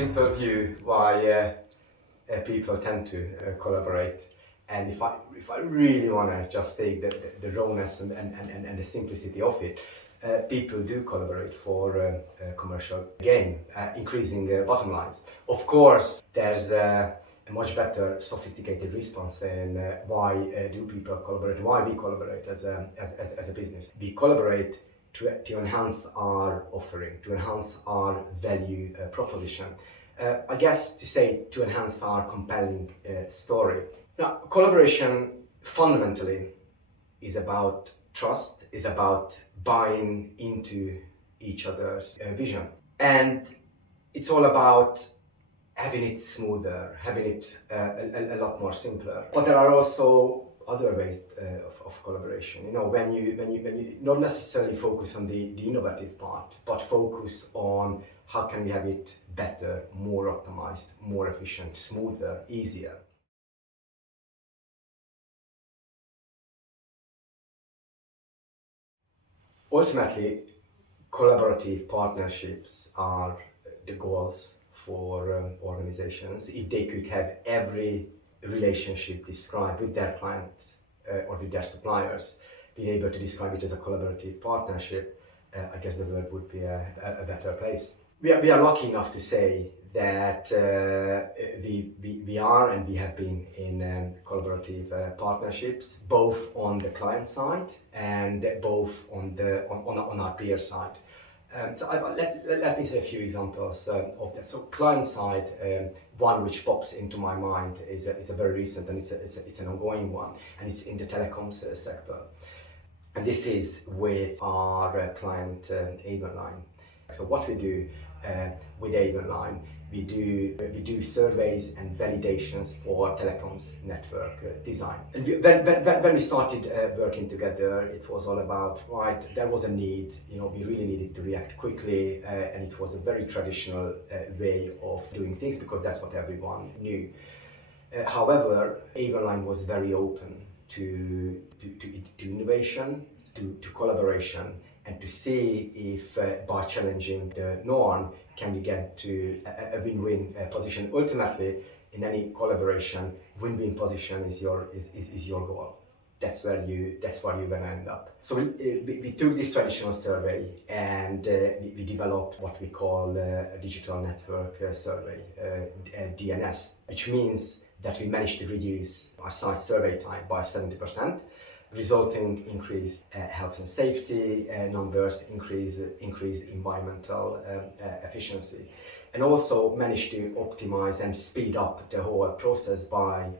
simple view why people tend to collaborate. And if I really want to just take the rawness and the simplicity of it, people do collaborate for commercial gain, increasing bottom lines. Of course, there's a much better sophisticated response in why do people collaborate, why we collaborate as a business. We collaborate to enhance our offering, to enhance our value proposition. I guess to say to enhance our compelling story. Now, collaboration fundamentally is about trust, is about buying into each other's vision. And it's all about having it smoother, having it a lot more simpler. But there are also other ways of collaboration. You know, when you not necessarily focus on the innovative part, but focus on how can we have it better, more optimized, more efficient, smoother, easier. Ultimately, collaborative partnerships are the goals for organizations. If they could have every relationship described with their clients or with their suppliers, being able to describe it as a collaborative partnership, I guess the world would be a better place. We are lucky enough to say that we are and we have been in collaborative partnerships, both on the client side and both on our peer side. Let me say a few examples of that. So client side, one which pops into my mind is a very recent, and it's an ongoing one, and it's in the telecoms sector. And this is with our client Avonline. So what we do with Avonline, we do surveys and validations for telecoms network design. And when we started working together, it was all about, right, there was a need, you know, we really needed to react quickly, and it was a very traditional way of doing things because that's what everyone knew. However, Avonline was very open to innovation, to collaboration, and to see if by challenging the norm can we get to a win-win position. Ultimately, in any collaboration, win-win position is your goal. That's where you're gonna end up. So we took this traditional survey and we developed what we call a digital network survey, DNS, which means that we managed to reduce our site survey time by 70%, resulting increased health and safety numbers, increased environmental efficiency, and also managed to optimize and speed up the whole process by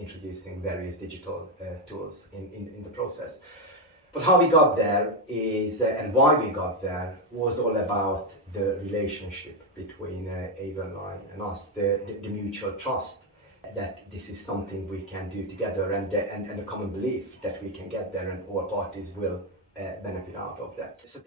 introducing various digital tools in the process. But how we got there is, and why we got there, was all about the relationship between Avonline and us, the mutual trust that this is something we can do together, and a common belief that we can get there and all parties will benefit out of that. So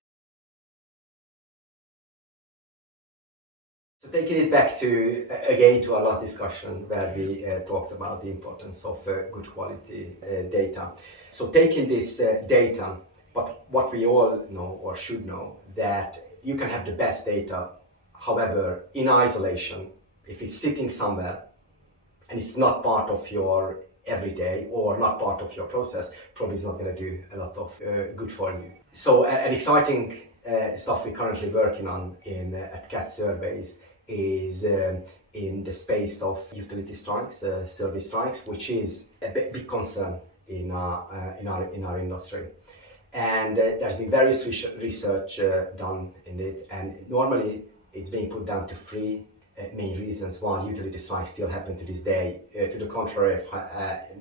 taking it back to our last discussion where we talked about the importance of good quality data. So taking this data, but what we all know or should know, that you can have the best data, however, in isolation, if it's sitting somewhere and it's not part of your everyday or not part of your process, probably is not going to do a lot of good for you. So an exciting stuff we're currently working on at Catsurveys is in the space of utility strikes, service strikes, which is a big concern in our industry. And there's been various research done in it, and normally it's being put down to three main reasons why utility strikes still happen to this day. To the contrary,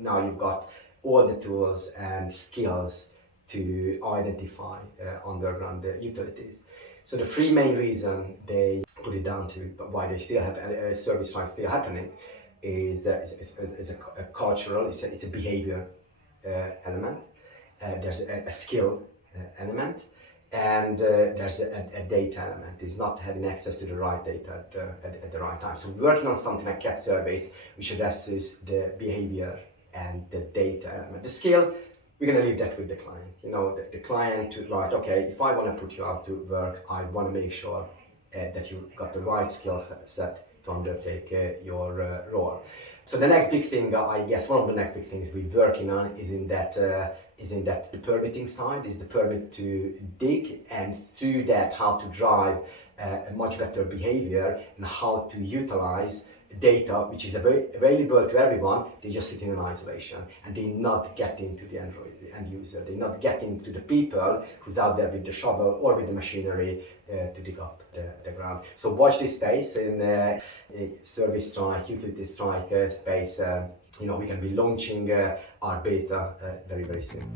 now you've got all the tools and skills to identify underground utilities. So the three main reasons they put it down to why they still have service strikes still happening is a cultural, it's a behavior element. There's a skill element. And there's a data element. It's not having access to the right data at the right time. So we're working on something like Catsurveys, which addresses the behavior and the data element. The skill, we're going to leave that with the client. You know, the client to, right, okay, if I want to put you out to work, I want to make sure that you've got the right skill set to undertake your role. So the next big thing, I guess, one of the next big things we're working on is in that the permitting side, is the permit to dig, and through that how to drive a much better behavior and how to utilize data which is available to everyone. They just sit in isolation and they're not getting to the end user. They're not getting to the people who's out there with the shovel or with the machinery to dig up the ground. So watch this space in service strike, utility strike space. We can be launching our beta very, very soon.